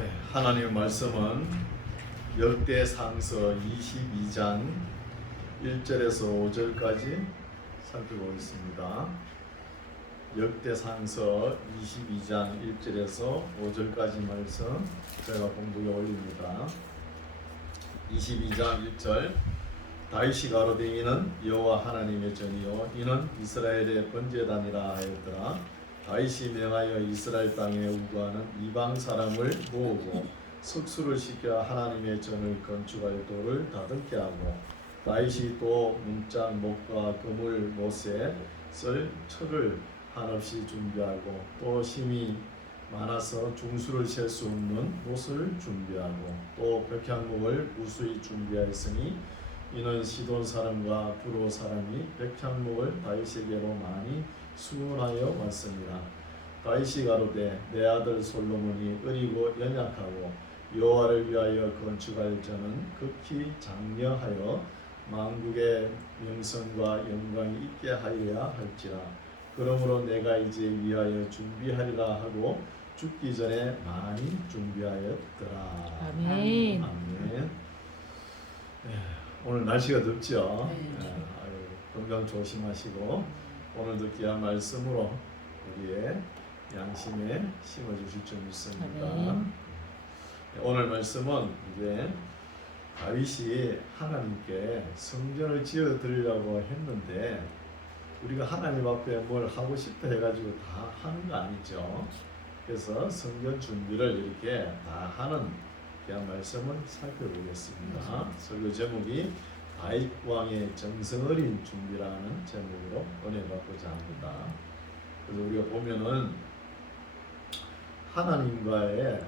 네, 하나님의 말씀은 역대상서 22장 1절에서 5절까지 살펴보겠습니다. 역대상서 22장 1절에서 5절까지 말씀 제가 봉독에 올립니다. 22장 1절 다윗이 가로되 이는 여호와 하나님의 전이요 이는 이스라엘의 번제단이라 하였더라. 다윗이 명하여 이스라엘 땅에 우거하는 이방 사람을 모으고 석수를 시켜 하나님의 전을 건축할 돌을 다듬게 하고 다윗이 또 문짝 목과 그물 못에 쓸 철을 한없이 준비하고 또 힘이 많아서 중수를 셀 수 없는 못을 준비하고 또 벽향목을 무수히 준비하였으니 이는 시돈 사람과 두로 사람이 벽향목을 다윗에게로 많이 수원하여 왔습니다. 다윗이 가로되 내 아들 솔로몬이 어리고 연약하고 여호와를 위하여 건축할 전은 극히 장려하여 만국의 명성과 영광이 있게 하여야 할지라. 그러므로 내가 이제 위하여 준비하리라 하고 죽기 전에 많이 준비하였더라. 아멘. 아멘. 오늘 날씨가 덥죠? 네. 건강 조심하시고 오늘도 귀한 말씀으로 우리의 양심에 심어주실 줄 믿습니다. 아멘. 오늘 말씀은 이제 다윗이 하나님께 성전을 지어 드리려고 했는데 우리가 하나님 앞에 뭘 하고 싶다 해가지고 다 하는 거 아니죠. 그래서 성전 준비를 이렇게 다 하는 귀한 말씀을 살펴보겠습니다. 설교 제목이 다윗 왕의 정성 어린 준비라는 제목으로 은혜 받고자 합니다. 그래서 우리가 보면은 하나님과의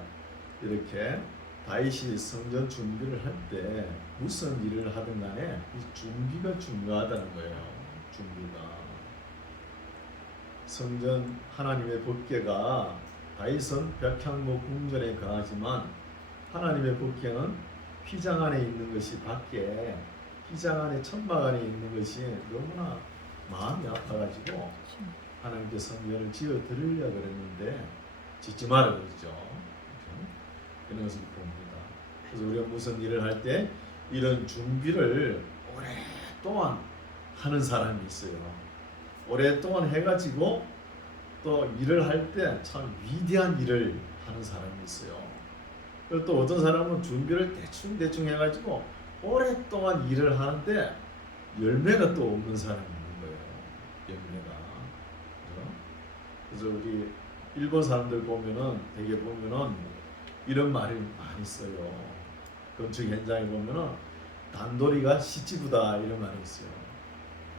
이렇게 다윗이 성전 준비를 할 때 무슨 일을 하든 간에 이 준비가 중요하다는 거예요. 준비가. 성전 하나님의 법궤가 다윗은 벽향목 궁전에 거하지만 하나님의 법궤는 휘장 안에 있는 것이 밖에 휘장 안에 천막 안에 있는 것이 너무나 마음이 아파가지고 하나님께 성전을 지어 드리려고 그랬는데 짓지 마라 그러죠. 그런 것을 봅니다. 그래서 우리가 무슨 일을 할 때 이런 준비를 오랫동안 하는 사람이 있어요. 오랫동안 해가지고 또 일을 할 때 참 위대한 일을 하는 사람이 있어요. 그리고 또 어떤 사람은 준비를 대충 해가지고 오랫동안 일을 하는데 열매가 또 없는 사람이 있는 거예요. 열매가. 그래서 우리 일본 사람들 보면은 되게 보면은 이런 말을 많이 써요. 건축 현장에 보면은 단도리가 시치부다 이런 말이 있어요.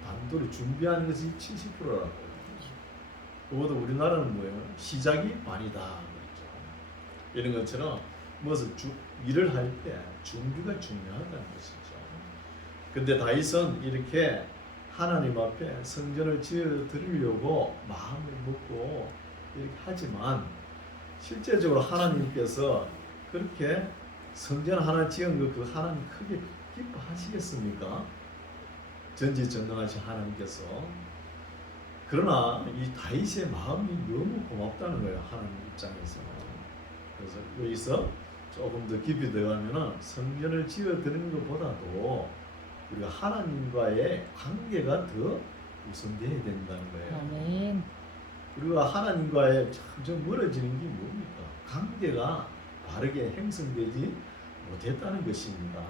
단도리 준비하는 것이 70%라고. 그보다 우리나라는 뭐예요? 시작이 반이다 그랬죠. 이런 것처럼 무슨 일을 할 때 준비가 중요하다는 것이죠. 근데 다윗은 이렇게 하나님 앞에 성전을 지어 드리려고 마음을 먹고 이렇게 하지만 실제적으로 하나님께서 그렇게 성전 하나 지은 거 그 하나님 크게 기뻐하시겠습니까? 전지전능하신 하나님께서. 그러나 이 다윗의 마음이 너무 고맙다는 거예요. 하나님 입장에서. 그래서 여기서 조금 더 깊이 들어가면은 성전을 지어 드리는 것보다도 우리가 하나님과의 관계가 더 우선돼야 된다는 거예요. 아멘. 우리가 하나님과의 점점 멀어지는 게 뭡니까? 관계가 바르게 형성되지 못했다는 것입니다.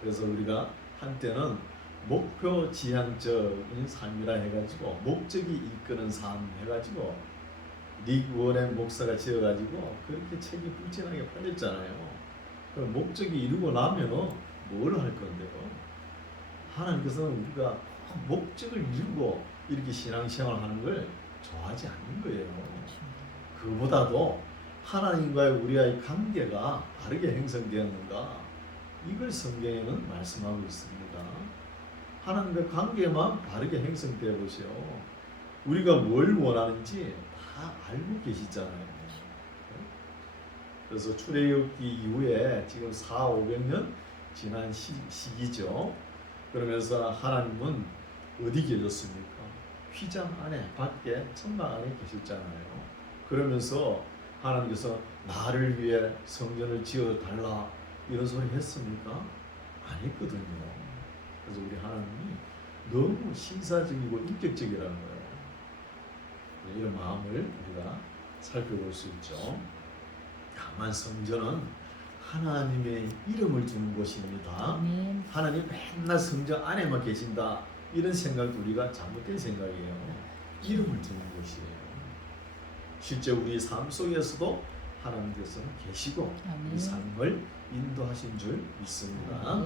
그래서 우리가 한때는 목표 지향적인 삶이라 해가지고 목적이 이끄는 삶 해가지고 릭 워렌 목사가 지어가지고 그렇게 책이 불진하게 팔렸잖아요. 그럼 목적이 이루고 나면은 뭘 할 건데요? 하나님께서는 우리가 목적을 이루고 이렇게 신앙생활 하는 걸 좋아하지 않는 거예요. 그보다도 하나님과의 우리의 관계가 바르게 형성되었는가 이걸 성경에는 말씀하고 있습니다. 하나님과의 관계만 바르게 형성되어 보세요. 우리가 뭘 원하는지 다 알고 계시잖아요. 그래서 출애굽기 이후에 지금 400~500년 지난 시기죠. 그러면서 하나님은 어디 계셨습니까? 휘장 안에 밖에 천막 안에 계셨잖아요. 그러면서 하나님께서 나를 위해 성전을 지어 달라 이런 소리 했습니까? 안 했거든요. 그래서 우리 하나님이 너무 신사적이고 인격적이라는 거예요. 이런 마음을 우리가 살펴볼 수 있죠. 다만 성전은 하나님의 이름을 두는 곳입니다. 하나님 맨날 성전 안에만 계신다 이런 생각도 우리가 잘못된 생각이에요. 이름을 두는 곳이에요. 실제 우리 삶 속에서도 하나님께서는 계시고 우리 삶을 인도하신 줄 믿습니다.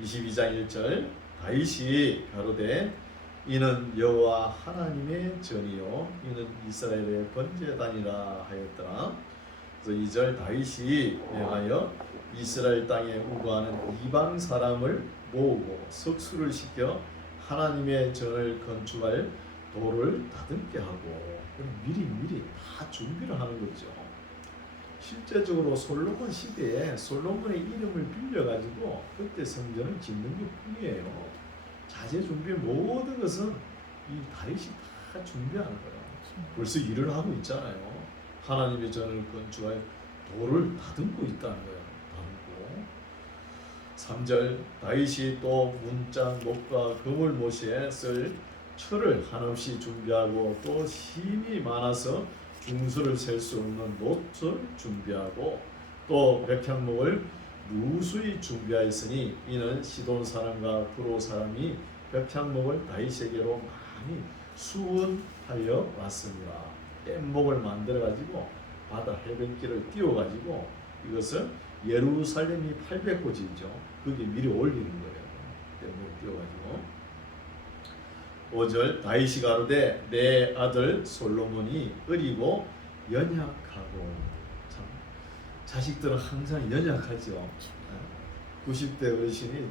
22장 1절 다윗이 가로되 이는 여호와 하나님의 전이요 이는 이스라엘의 번제단이라 하였더라. 그래서 2절 다윗이 명하여 이스라엘 땅에 우거하는 이방 사람을 모으고 석수를 시켜 하나님의 전을 건축할 돌을 다듬게 하고 미리 다 준비를 하는 거죠. 실제적으로 솔로몬 시대에 솔로몬의 이름을 빌려가지고 그때 성전을 짓는 것 뿐이에요. 자재 준비 모든 것은 이 다윗이 다 준비하는 거예요. 벌써 일을 하고 있잖아요. 하나님의 전을 건축할 돌을 다듬고 있다는 거예요. 다듬고 3절 다윗이 또 문짝 목과 그물 못에 쓸 철을 한없이 준비하고 또 힘이 많아서 중수를 셀 수 없는 놋을 준비하고 또 백향목을 무수히 준비하였으니 이는 시돈 사람과 두로 사람이 백향목을 다윗에게로 많이 수원하여 왔습니다. 뗏목을 만들어 가지고 바다 해변길을 띄워 가지고 이것을 예루살렘이 800고지죠. 거기 미리 올리는 거예요. 뗏목을 띄워 가지고 5절 다윗이 가로되 내 아들 솔로몬이 어리고 연약하고 참 자식들은 항상 연약하죠. 90대 어르신이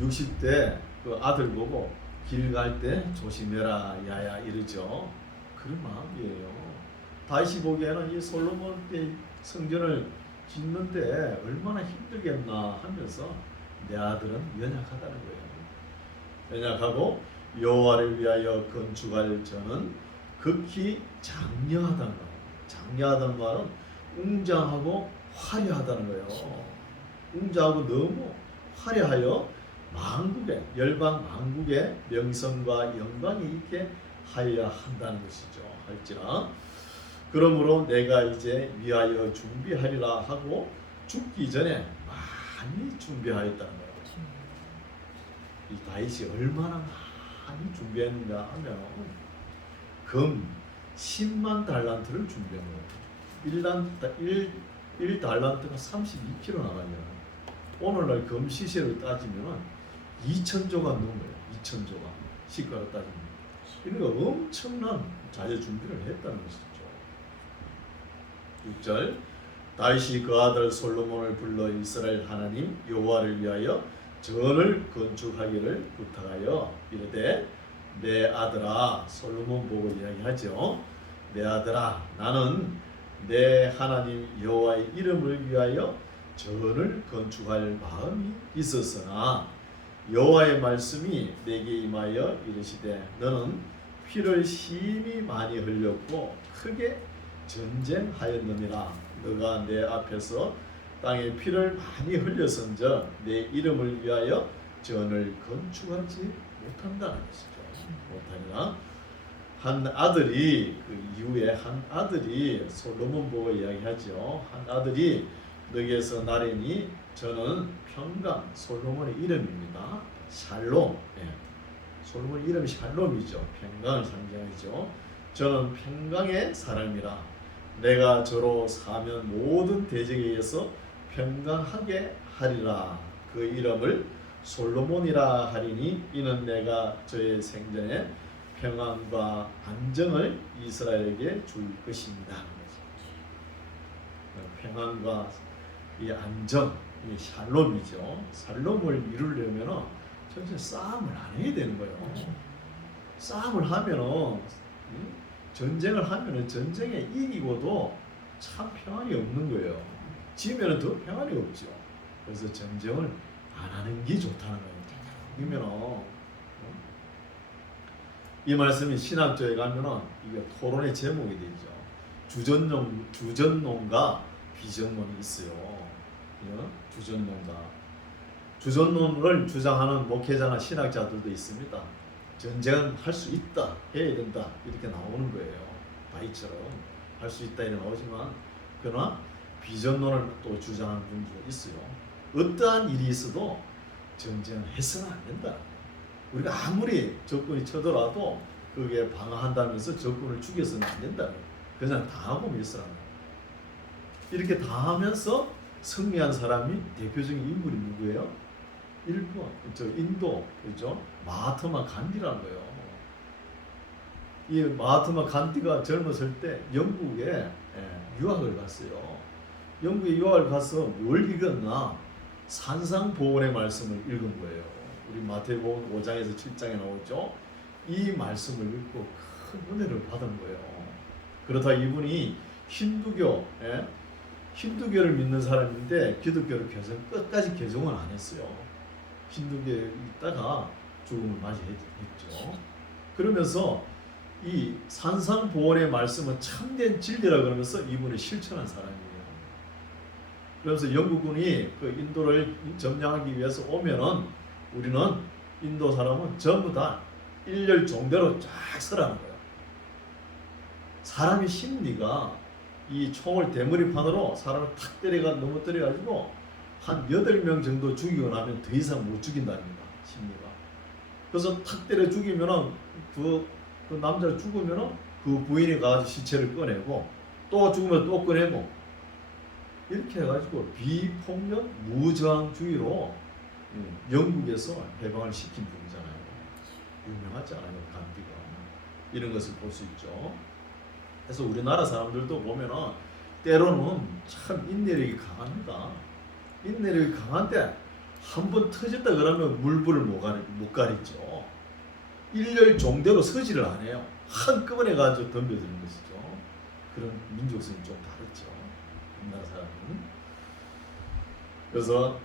60대 그 아들 보고 길 갈 때 조심해라 야야 이러죠. 그런 마음이에요. 다윗이 보기에는 이 솔로몬 때 성전을 짓는데 얼마나 힘들겠나 하면서 내 아들은 연약하다는 거예요. 연약하고 여호와를 위하여 건축할 전은 극히 장려하다는 거예요. 장려하다는 말은 웅장하고 화려하다는 거예요. 웅장하고 너무 화려하여 만국의 열방 만국의 명성과 영광이 있게 하여야 한다는 것이죠. 할지라 그러므로 내가 이제 위하여 준비하리라 하고 죽기 전에 많이 준비하였다는 거예요. 이 다윗이 얼마나 많이 준비했는가 하면 금 10만 달란트를 준비한 거예요. 1달란트가 32kg 나가잖아요. 오늘날 금 시세로 따지면 2,000조가 넘어요. 2,000조가 시가로 따지면. 그러니까 엄청난 자재 준비를 했다는 것이죠. 6절 다윗이 그 아들 솔로몬을 불러 이스라엘 하나님 여호와를 위하여 전을 건축하기를 부탁하여 이르되 내 아들아 솔로몬 보고 이야기하죠. 내 아들아 나는 내 하나님 여호와의 이름을 위하여 전을 건축할 마음이 있었으나 여호와의 말씀이 내게 임하여 이르시되 너는 피를 심히 많이 흘렸고 크게 전쟁하였느니라. 너가 내 앞에서 땅에 피를 많이 흘렸은즉 내 이름을 위하여 전을 건축하지 못한다는 것이죠. 못하니라. 한 아들이 그 이후에 한 아들이 솔로몬 보고 이야기하죠. 한 아들이 너희에서 나리니 저는 평강 솔로몬의 이름입니다. 샬롬. 솔로몬 이름이 샬롬이죠. 평강을 상징하죠. 저는 평강의 사람이라. 내가 저로 사면 모든 대적에 의해서 평강하게 하리라. 그 이름을 솔로몬이라 하리니 이는 내가 저의 생전에 평안과 안정을 이스라엘에게 줄 것입니다. 평안과 이 안정, 이 샬롬이죠. 샬롬을 이루려면 전체 싸움을 안 해야 되는 거예요. 싸움을 하면은 전쟁을 하면은 전쟁에 이기고도 참 평안이 없는 거예요. 지면은 더 평안이 없죠. 그래서 전쟁을 안 하는 게 좋다는 거예요. 그러면은 이 말씀이 신학조에 가면은 이게 토론의 제목이 되죠. 주전론과 비전론이 있어요. 주전론과 주전론을 주장하는 목회자나 신학자들도 있습니다. 전쟁은 할 수 있다, 해야 된다 이렇게 나오는 거예요. 바이처럼 할 수 있다 이렇게 나오지만 그러나 비전론을 또 주장하는 분들도 있어요. 어떠한 일이 있어도 전쟁은 해서는 안 된다. 우리가 아무리 적군이 쳐들어와도 그게 방어한다면서 적군을 죽여서는 안 된다. 그냥 당하고 밀수라는 거예요. 이렇게 당하면서 승리한 사람이 대표적인 인물이 누구예요? 일본, 인도, 그죠? 마하트마 간디라는 거예요. 이 마하트마 간디가 젊었을 때 영국에 유학을 갔어요. 영국에 유학을 가서 뭘 읽었나? 산상보훈의 말씀을 읽은 거예요. 우리 마태복음 5장에서 7장에 나오죠. 이 말씀을 읽고 큰 은혜를 받은 거예요. 그렇다 이분이 힌두교를 믿는 사람인데 기독교를 끝까지 개종은 안 했어요. 힌두교에 있다가 죽음을 맞이했죠. 그러면서 이 산상보훈의 말씀은 참된 진리라 그러면서 이분을 실천한 사람이에요. 그래서 영국군이 그 인도를 점령하기 위해서 오면은 우리는 인도 사람은 전부 다 일렬 종대로 쫙 서라는 거예요. 사람의 심리가 이 총을 대머리판으로 사람을 탁 넘어뜨려가지고 한 8명 정도 죽이고 나면 더 이상 못 죽인답니다. 심리가. 그래서 탁 때려 죽이면은 그 남자가 죽으면은 그 부인이 가서 시체를 꺼내고 또 죽으면 또 꺼내고 이렇게 해가지고 비폭력 무저항주의로 영국에서 해방을 시킨 분이잖아요. 유명하지 않아요, 간디가. 이런 것을 볼 수 있죠. 그래서 우리나라 사람들도 보면은 때로는 참 인내력이 강합니다. 인내력이 강한데 한번 터졌다 그러면 물불을 못 가리죠. 일렬 종대로 서지를 안 해요. 한꺼번에 가지고 덤벼드는 것이죠. 그런 민족성이 좀 다르죠. 우리나라 사람은. 그래서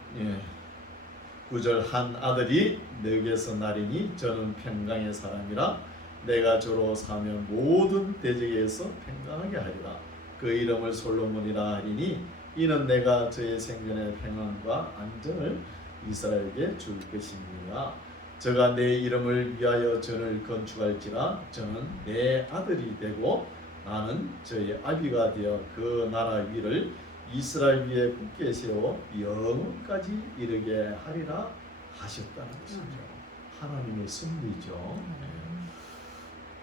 9절 한 아들이 내게서 나리니 저는 평강의 사람이라 내가 저로 사면 모든 대적에서 평강하게 하리라. 그 이름을 솔로몬이라 하리니 이는 내가 저의 생전의 평안과 안정을 이스라엘에게 줄 것입니다. 저가 내 이름을 위하여 전을 건축할지라 저는 내 아들이 되고 나는 저의 아비가 되어 그 나라 위를 이스라엘 위에 굳게 세워 영원까지 이르게 하리라 하셨다는 것이죠. 하나님의 섭리죠.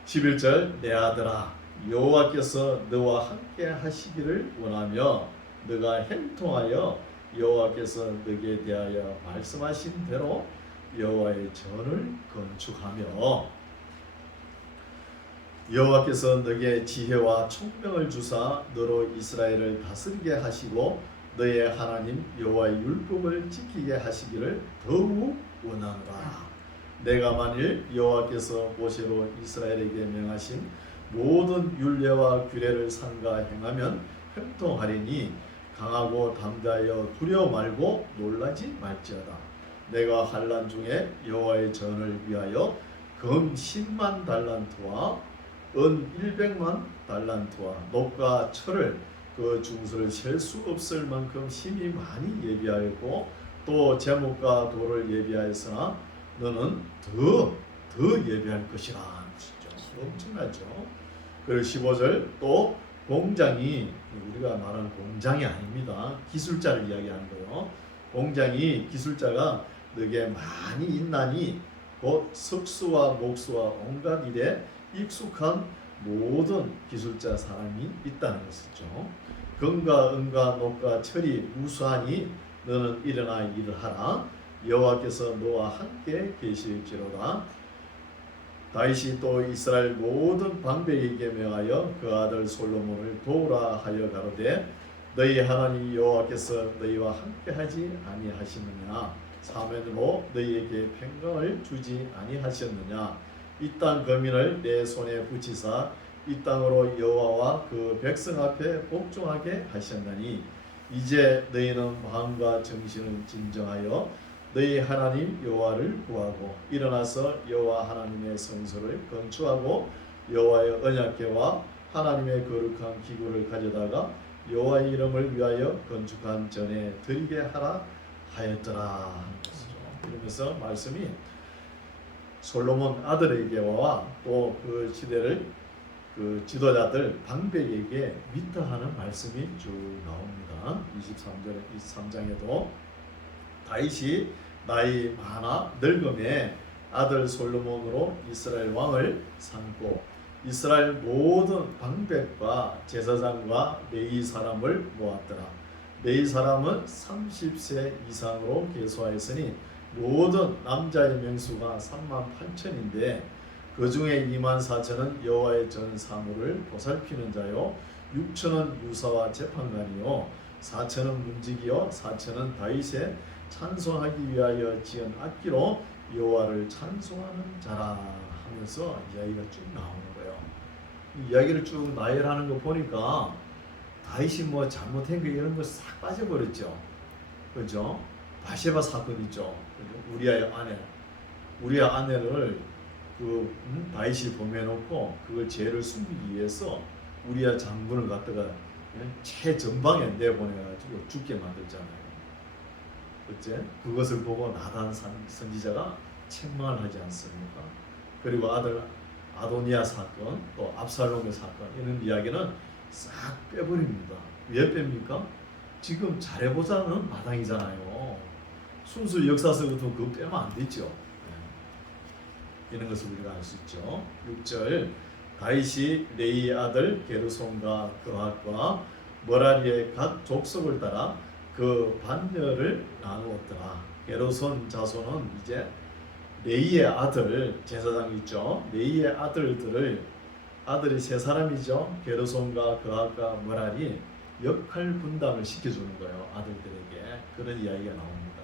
11절 내 아들아 여호와께서 너와 함께 하시기를 원하며 너가 행통하여 여호와께서 너에게 대하여 말씀하신 대로 여호와의 전을 건축하며 여호와께서 너에게 지혜와 총명을 주사 너로 이스라엘을 다스리게 하시고 너의 하나님 여호와의 율법을 지키게 하시기를 더욱 원하노라. 내가 만일 여호와께서 모세로 이스라엘에게 명하신 모든 율례와 규례를 삼가 행하면 형통하리니 강하고 담대하여 두려워 말고 놀라지 말지어다. 내가 환난 중에 여호와의 전을 위하여 금 10만 달란트와 은 100만 달란트와 녹과 철을 그 중수를 셀 수 없을 만큼 힘이 많이 예비하였고 또 제목과 돌을 예비하였으나 너는 더 예비할 것이라. 진짜 엄청나죠. 그리고 15절 또 공장이 우리가 말하는 공장이 아닙니다. 기술자를 이야기하는 거예요. 공장이 기술자가 너에게 많이 있나니 곧 석수와 목수와 온갖 일에 익숙한 모든 기술자 사람이 있다는 것이죠. 금과 은과 녹과 철이 무수하니 너는 일어나 일을 하라. 여호와께서 너와 함께 계실지로다. 다윗이 또 이스라엘 모든 방백에게 명하여 그 아들 솔로몬을 도우라 하여 가로되 너희 하나님 여호와께서 너희와 함께하지 아니하시느냐? 사면으로 너희에게 평강을 주지 아니하셨느냐? 이 땅 거민을 내 손에 붙이사 이 땅으로 여호와와 그 백성 앞에 복종하게 하셨나니 이제 너희는 마음과 정신을 진정하여 너희 하나님 여호와를 구하고 일어나서 여호와 하나님의 성소를 건축하고 여호와의 언약궤와 하나님의 거룩한 기구를 가져다가 여호와의 이름을 위하여 건축한 전에 드리게 하라 하였더라 하는 것이죠. 그러면서 말씀이 솔로몬 아들에게와 또 그 시대를 그 지도자들 방백에게 위탁하는 말씀이 쭉 나옵니다. 23장에도 다윗이 나이 많아 늙음에 아들 솔로몬으로 이스라엘 왕을 삼고 이스라엘 모든 방백과 제사장과 레위 사람을 모았더라. 레위 사람은 30세 이상으로 계수하였으니 모든 남자의 명수가 38,000인데 그 중에 24,000은 여호와의 전 사물을 보살피는 자요 6,000은 유사와 재판관이요 4,000은 문지기요 4,000은 다윗의 찬송하기 위하여 지은 악기로 여호와를 찬송하는 자라 하면서 이야기가 쭉 나오는 거예요. 이 이야기를 쭉 나열하는 거 보니까 다윗이 뭐 잘못한 거 이런 거 싹 빠져버렸죠. 그죠? 바세바 사건 있죠. 우리아의 아내를 다윗이 범해놓고 그걸 죄를 숨기기 위해서 우리아 장군을 갖다가 최전방에 내보내가지고 죽게 만들잖아요. 어째? 그것을 보고 나단 선지자가 책망을 하지 않습니까? 그리고 아들 아도니아 사건, 또 압살롬의 사건 이런 이야기는 싹 빼버립니다. 왜 뺍니까? 지금 잘해보자는 마당이잖아요. 순수 역사서 같은 그거 빼면 안 되죠. 이런 것을 우리가 알 수 있죠. 6절 다윗이 레이 아들 게르손과 그핫과 머라리의 각 족속을 따라 그 반열을 나누었더라. 게르손 자손은 이제 레이의 아들 제사장 있죠. 레이의 아들이 세 사람이죠. 게르손과 그핫과 머라리 역할 분담을 시켜주는 거예요. 아들들에게. 그런 이야기가 나옵니다.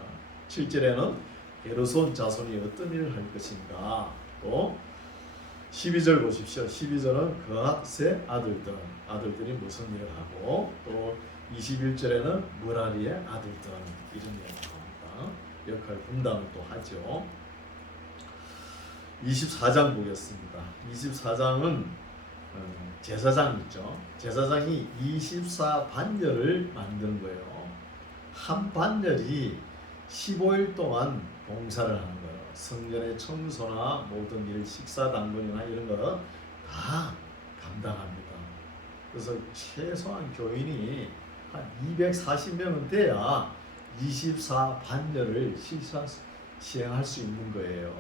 7절에는 게르손 자손이 어떤 일을 할 것인가. 또 12절 보십시오. 12절은 그핫의 아들들이 무슨 일을 하고 또 21절에는 머라리의 아들들 이런 이야기가 나옵니다. 역할 분담을 또 하죠. 24장 보겠습니다. 24장은 제사장 있죠. 제사장이 24반열을 만드는 거예요. 한 반열이 15일 동안 봉사를 하는 거예요. 성전의 청소나 모든 일, 식사 당번이나 이런 거 다 감당합니다. 그래서 최소한 교인이 한 240명은 돼야 24반열을 시행할 수 있는 거예요.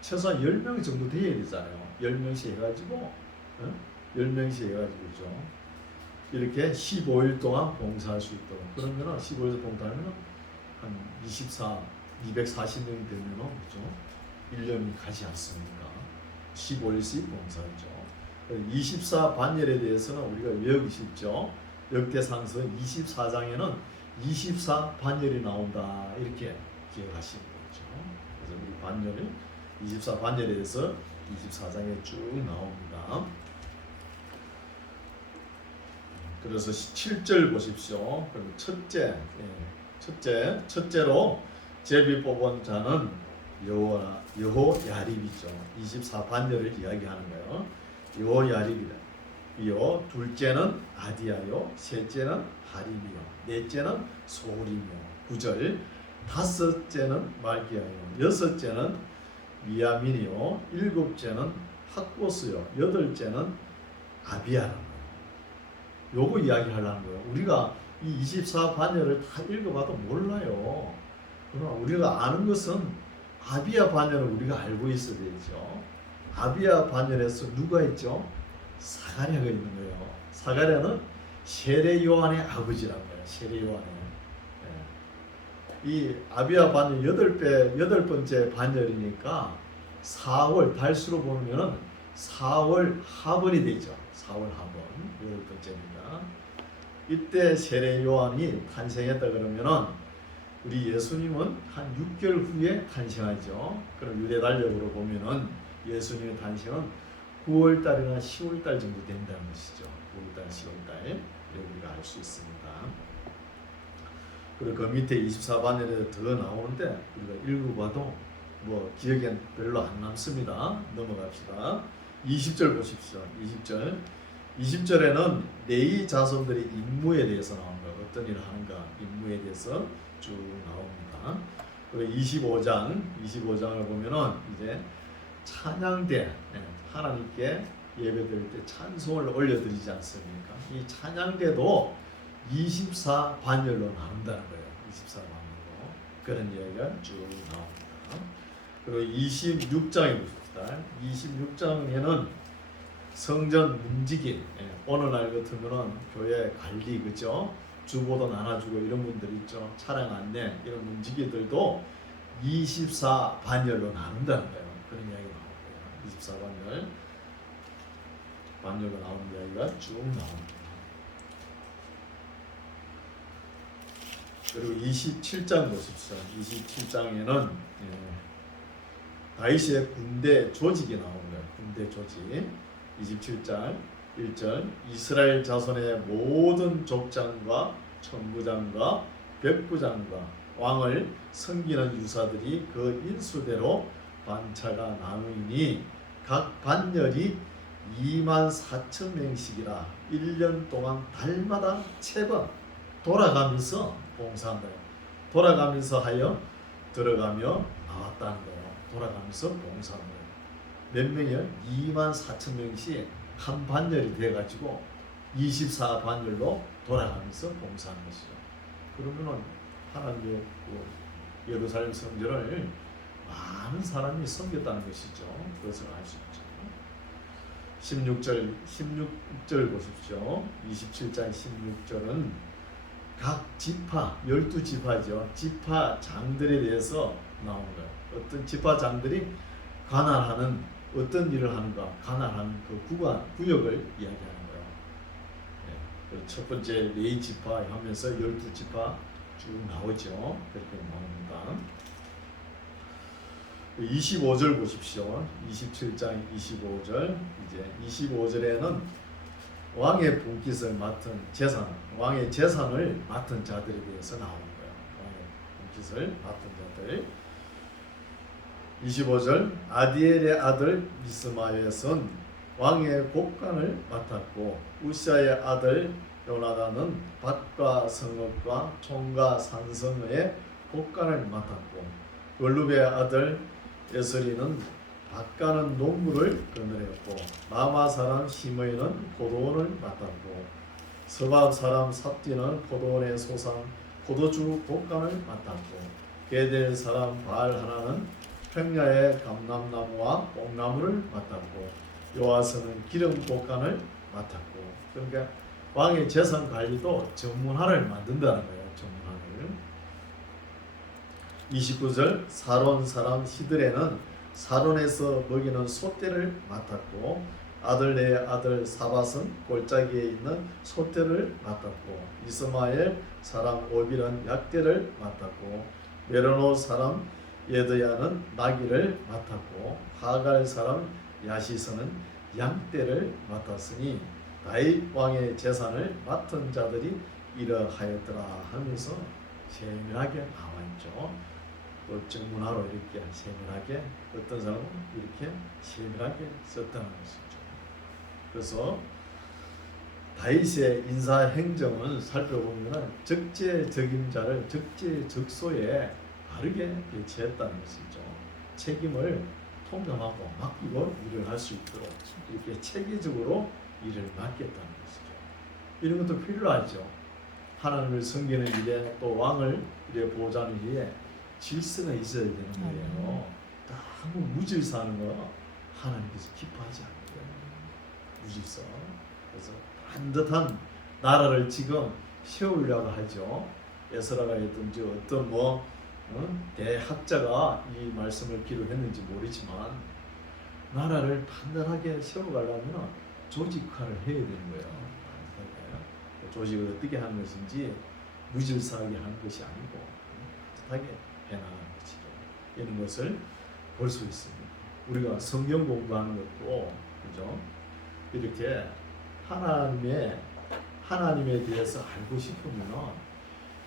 최소한 10명 정도 돼야 되잖아요. 10명씩 해가지고 10명씩 해가지고죠. 이렇게 15일 동안 봉사할 수 있도록. 그러면 15일 봉사하면 한 240명이 되면 그죠? 1년이 가지 않습니까? 15일씩 봉사하죠. 24반열에 대해서는 우리가 외우기 쉽죠. 역대상서 24장에는 24반열이 나온다 이렇게 기억하시는 거죠. 그래서 우리 반열을 24반열에 대해서 24장에 쭉 나옵니다. 그래서 7절 보십시오. 그럼 첫째로 제비 뽑은 자는 여호야립이죠. 24반열을 이야기하는 거예요. 여호야립이다. 둘째는 아디야요, 셋째는 하림이요, 넷째는 소림이요. 9절 다섯째는 말기야요, 여섯째는 미야민이요, 일곱째는 학보스요, 여덟째는 아비야라는 거예요. 요거 이야기하려는 거예요. 우리가 이 24반열을 다 읽어봐도 몰라요. 그러나 우리가 아는 것은 아비야 반열을 우리가 알고 있어야 되죠. 아비야 반열에서 누가 있죠? 사가랴가 있는 거예요. 사가랴는 세례 요한의 아버지란 거예요. 세례 요한의. 이 아비야 반열 여덟 번째 반열이니까 4월 달수로 보면 4월 하번이 되죠. 4월 하번 여덟 번째입니다. 이때 세례 요한이 탄생했다 그러면은 우리 예수님은 한 6개월 후에 탄생하죠. 그럼 유대 달력으로 보면은 예수님의 탄생은 9월달이나 10월달 정도 된다는 것이죠. 9월달, 10월달 우리가 알 수 있습니다. 그리고 그 밑에 24반열에 더 나오는데 우리가 읽어봐도 뭐 기억엔 별로 안 남습니다. 넘어갑시다. 20절 보십시오. 20절 20절에는 레위 자손들의 임무에 대해서 나옵니다. 어떤 일을 하는가 임무에 대해서 쭉 나옵니다. 그리고 25장을 보면은 이제 찬양대, 하나님께 예배드릴 때 찬송을 올려드리지 않습니까? 이 찬양대도 24반열로 나온다는 거예요. 24반열로 그런 이야기가 쭉 나옵니다. 그리고 26장에 보십시다. 26장에는 성전 문지기, 오늘날 같으면은 교회 관리, 그죠? 주보도 나눠주고 이런 분들 있죠. 차량 안내 이런 문지기들도 24반열로 나눈다는 거예요. 그런 이야기가 나오고요. 24반열 반열로 나오는 이야기가 쭉 나옵니다. 그리고 27장 보십시오. 27장에는 다윗의 군대 조직이 나옵니다. 군대 조직. 27장 1절 이스라엘 자손의 모든 족장과 천부장과 백부장과 왕을 섬기는 유사들이 그 인수대로 반차가 나누니 각 반열이 24,000명씩이라 1년 동안 달마다 채번 돌아가면서 봉사한다. 돌아가면서 하여 들어가며 나왔다는 거예요. 돌아가면서 봉사하는 거예요. 몇 명이요? 24,000명씩 한 반열이 돼가지고 24반열로 돌아가면서 봉사하는 것이죠. 그러면은 하나님의 예루살렘 성전을 많은 사람이 섬겼다는 것이죠. 그것을 알 수 있죠. 16절 보십시오. 27장 16절은 각 지파, 12지파죠. 지파장들에 대해서 나오는 거예요. 어떤 지파장들이 관할하는 어떤 일을 하는가, 관할하는 그 구역을 이야기하는 거예요. 첫 번째 레위 지파 하면서 12지파 쭉 나오죠. 그렇게 나옵니다. 25절 보십시오. 27장 25절. 이제 25절에는 왕의 분깃을 맡은 재산, 왕의 재산을 맡은 자들에 대해서 나오는 거예요. 왕의 분깃을 맡은 자들. 25절 아디엘의 아들 미스마엘은 왕의 곡간을 맡았고 우시아의 아들 요나단은 밭과 성읍과 총과 산성의 곡간을 맡았고 월룹의 아들 에스리는 밭가는 농부를 거느렸고 마마 사람 시므이는 포도원을 맡았고 스밥 사람 삽디는 포도원의 소상 포도주 곡간을 맡았고 게델 사람 바알하나는 평야의 감람나무와 뽕나무를 맡았고 요아스는 기름 곡간을 맡았고 그러니까 왕의 재산 관리도 전문화를 만든다는 거예요. 전문화를. 29절 사론 사람 시드레는 사론에서 먹이는 소떼를 맡았고 아들네의 아들 사밧은 골짜기에 있는 소떼를 맡았고 이스마엘 사람 오빌은 약대를 맡았고 메로노 사람 예드야는 나귀를 맡았고 하갈 사람 야시스는 양떼를 맡았으니 다윗 왕의 재산을 맡은 자들이 이러하였더라 하면서 세밀하게 나와 있죠. 또 정문화로 이렇게 세밀하게 어떤 사람은 이렇게 세밀하게 썼다는 것이죠. 그래서 다윗의 인사 행정을 살펴보면 적재적임자를 적재적소에 바르게 배치했다는 것이죠. 책임을 통감하고 맡기고 일을 할 수 있도록 이렇게 체계적으로 일을 맡겼다는 것이죠. 이런 것도 필요하죠. 하나님을 섬기는 일에 또 왕을 이래 보호하는 일에 질서가 있어야 되는 거예요. 너무 무질서하는 거 하나님께서 기뻐하지 않고요. 무질서. 그래서 반듯한 나라를 지금 세우려고 하죠. 에스라가 했든지 어떤 대학자가 이 말씀을 기록했는지 모르지만 나라를 단단하게 세워가려면 조직화를 해야 되는 거예요. 조직을 어떻게 하는 것인지 무질서하게 하는 것이 아니고 따뜻하게 해나가는 것이죠. 이런 것을 볼 수 있습니다. 우리가 성경 공부하는 것도 그죠? 이렇게 하나님에 대해서 알고 싶으면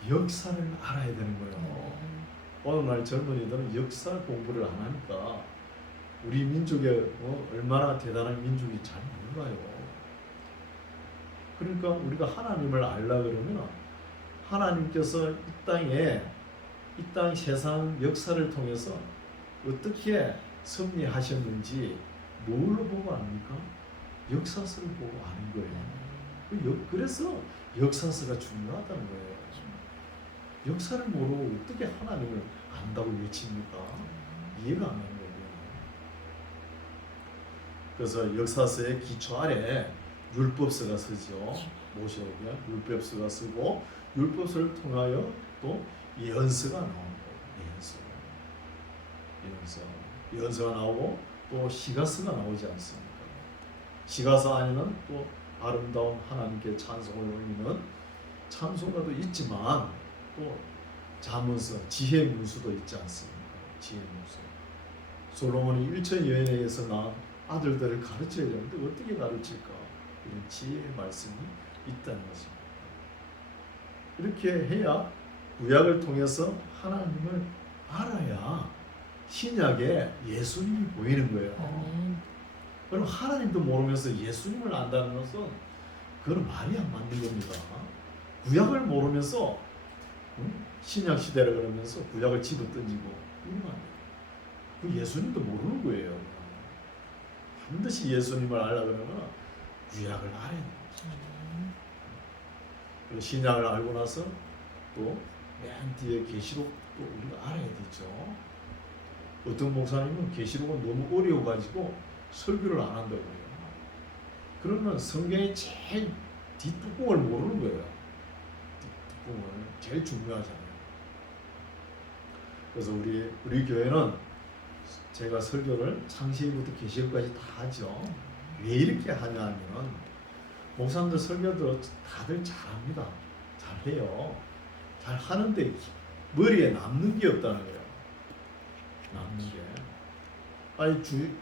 역사를 알아야 되는 거예요. 오늘날 젊은이들은 역사 공부를 안 하니까 우리 민족의 얼마나 대단한 민족이 잘 몰라요. 그러니까 우리가 하나님을 알라 그러면 하나님께서 이 땅 세상 역사를 통해서 어떻게 섭리하셨는지 뭘로 보고 압니까? 역사서를 보고 아는 거예요. 그래서 역사서가 중요하다는 거예요. 역사를 모르고 어떻게 하나님을 안다고 외칩니까? 이해가 안 가는 거예요. 그래서 역사서의 기초 아래 율법서가 쓰죠. 모세오경 율법서가 쓰고 율법서를 통하여 또 예언서가 나오는 거예요. 예언서가 나오고 또 시가서가 나오지 않습니까? 시가서 안에는 또 아름다운 하나님께 찬송을 올리는 찬송가도 있지만 또 잠언서, 지혜 문수도 있지 않습니까? 지혜 문수. 솔로몬이 일천 여인에게서 낳은 아들들을 가르쳐야 되는데 어떻게 가르칠까? 이런 지혜의 말씀이 있다는 것입니다. 이렇게 해야 구약을 통해서 하나님을 알아야 신약에 예수님이 보이는 거예요. 그럼 하나님도 모르면서 예수님을 안다는 것은 그건 말이 안 맞는 겁니다. 구약을 모르면서 신약 시대를 그러면서 구약을 집어 던지고 이러면 안 돼요. 그 예수님도 모르는 거예요. 반드시 예수님을 알려고 그러면 구약을 알아야 돼요. 그리고 신약을 알고 나서 또 맨 뒤에 계시록도 우리가 알아야 되죠. 어떤 목사님은 계시록은 너무 어려워가지고 설교를 안 한다고 해요. 그러면 성경의 제일 뒷부분을 모르는 거예요. 뒷부분을 제일 중요하잖아요. 그래서 우리 교회는 제가 설교를 창세기부터 계시록까지 다 하죠. 왜 이렇게 하냐 하면 목사님들 설교도 다들 잘합니다. 잘해요. 잘 하는데 머리에 남는 게 없다는 거예요. 남는 게. 아니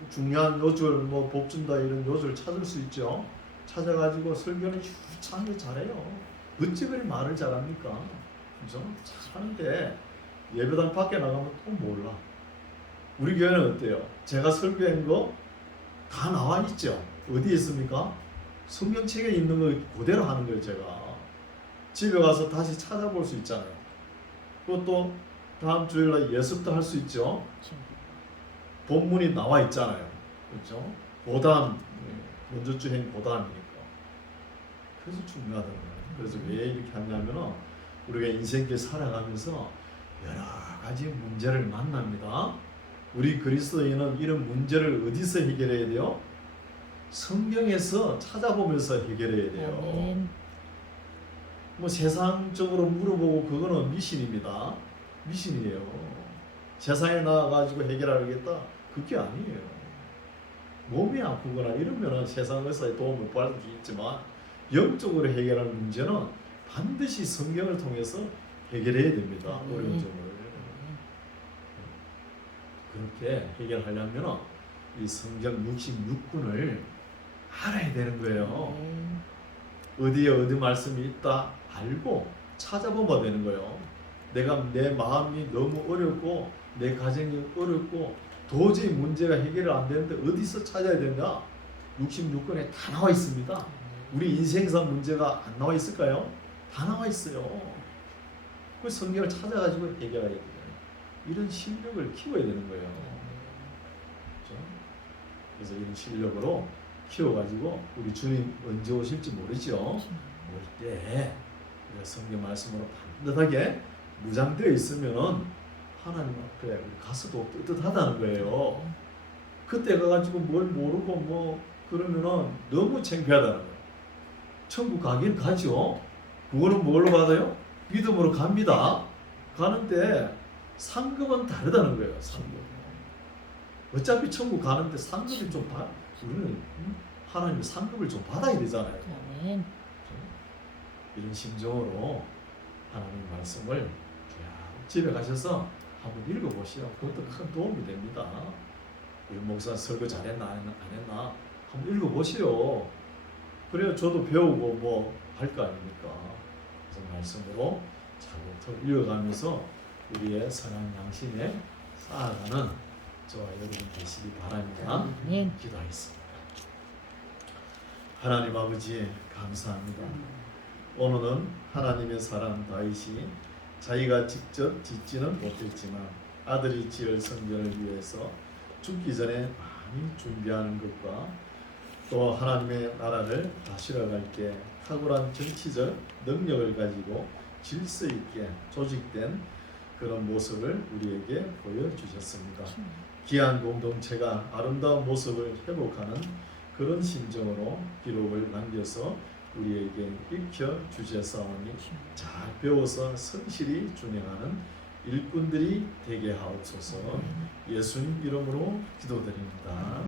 중요한 요절 뭐 복준다 이런 요절 찾을 수 있죠. 찾아가지고 설교는 유창하게 잘해요. 어찌 그리 말을 잘합니까? 그죠? 잘하는데 예배당 밖에 나가면 또 몰라. 우리 교회는 어때요? 제가 설교한 거 다 나와 있죠. 어디에 있습니까? 성경책에 있는 거 그대로 하는 거예요. 제가 집에 가서 다시 찾아볼 수 있잖아요. 그것도 다음 주일날 예습도 할 수 있죠. 본문이 나와 있잖아요. 그렇죠? 고단, 먼저 주행 고단이니까. 그래서 중요하다는 거예요. 그래서 왜 이렇게 하냐면 우리가 인생길 살아가면서 여러 가지 문제를 만납니다. 우리 그리스도인은 이런 문제를 어디서 해결해야 돼요? 성경에서 찾아보면서 해결해야 돼요. 뭐 세상적으로 물어보고 그거는 미신입니다. 미신이에요. 세상에 나가가지고 해결하겠다? 그게 아니에요. 몸이 아프거나 이러면 세상 의사의 도움을 받을 수 있지만 영적으로 해결할 문제는 반드시 성경을 통해서 해결해야 됩니다. 어려운 점을. 그렇게 해결하려면 이 성경 66권을 알아야 되는 거예요. 어디에 어디 말씀이 있다 알고 찾아보면 되는 거예요. 내 마음이 너무 어렵고 내 가정이 어렵고 도저히 문제가 해결이 안 되는데 어디서 찾아야 되냐? 66권에 다 나와 있습니다. 우리 인생사 문제가 안 나와 있을까요? 다 나와 있어요. 그 성경을 찾아가지고 해결해야 돼요. 이런 실력을 키워야 되는 거예요. 그렇죠? 그래서 이런 실력으로 키워가지고 우리 주님 언제 오실지 모르죠. 올 때 성경 말씀으로 반듯하게 무장되어 있으면은 하나님 앞에 우리 가서도 뜨뜻하다는 거예요. 그때 가가지고 뭘 모르고 뭐 그러면은 너무 창피하다는 거예요. 천국 가긴 가죠. 그거는 뭘로 받아요? 믿음으로 갑니다. 가는데 상급은 다르다는 거예요. 상급. 어차피 천국 가는데 상급이 좀 우리는 하나님의 상급을 좀 받아야 되잖아요. 이런 심정으로 하나님 말씀을 집에 가셔서 한번 읽어보시오. 그것도 큰 도움이 됩니다. 우리 목사 설교 잘했나 안 했나 한번 읽어보시오. 그래야 저도 배우고 뭐 할 거 아닙니까? 그래서 말씀으로 차곡차곡 읽어가면서 우리의 선한 양심에 쌓아가는 저와 여러분 되시기 바랍니다. 기도하겠습니다. 하나님 아버지 감사합니다. 오늘은 하나님의 사람 다윗이 자기가 직접 짓지는 못했지만 아들이 지을 성전을 위해서 죽기 전에 많이 준비하는 것과 또 하나님의 나라를 다스려 갈 때 탁월한 정치적 능력을 가지고 질서 있게 조직된 그런 모습을 우리에게 보여주셨습니다. 귀한 공동체가 아름다운 모습을 회복하는 그런 심정으로 기록을 남겨서 우리에게 익혀 주셨사오니 잘 배워서 성실히 준행하는 일꾼들이 되게 하옵소서. 예수님 이름으로 기도드립니다.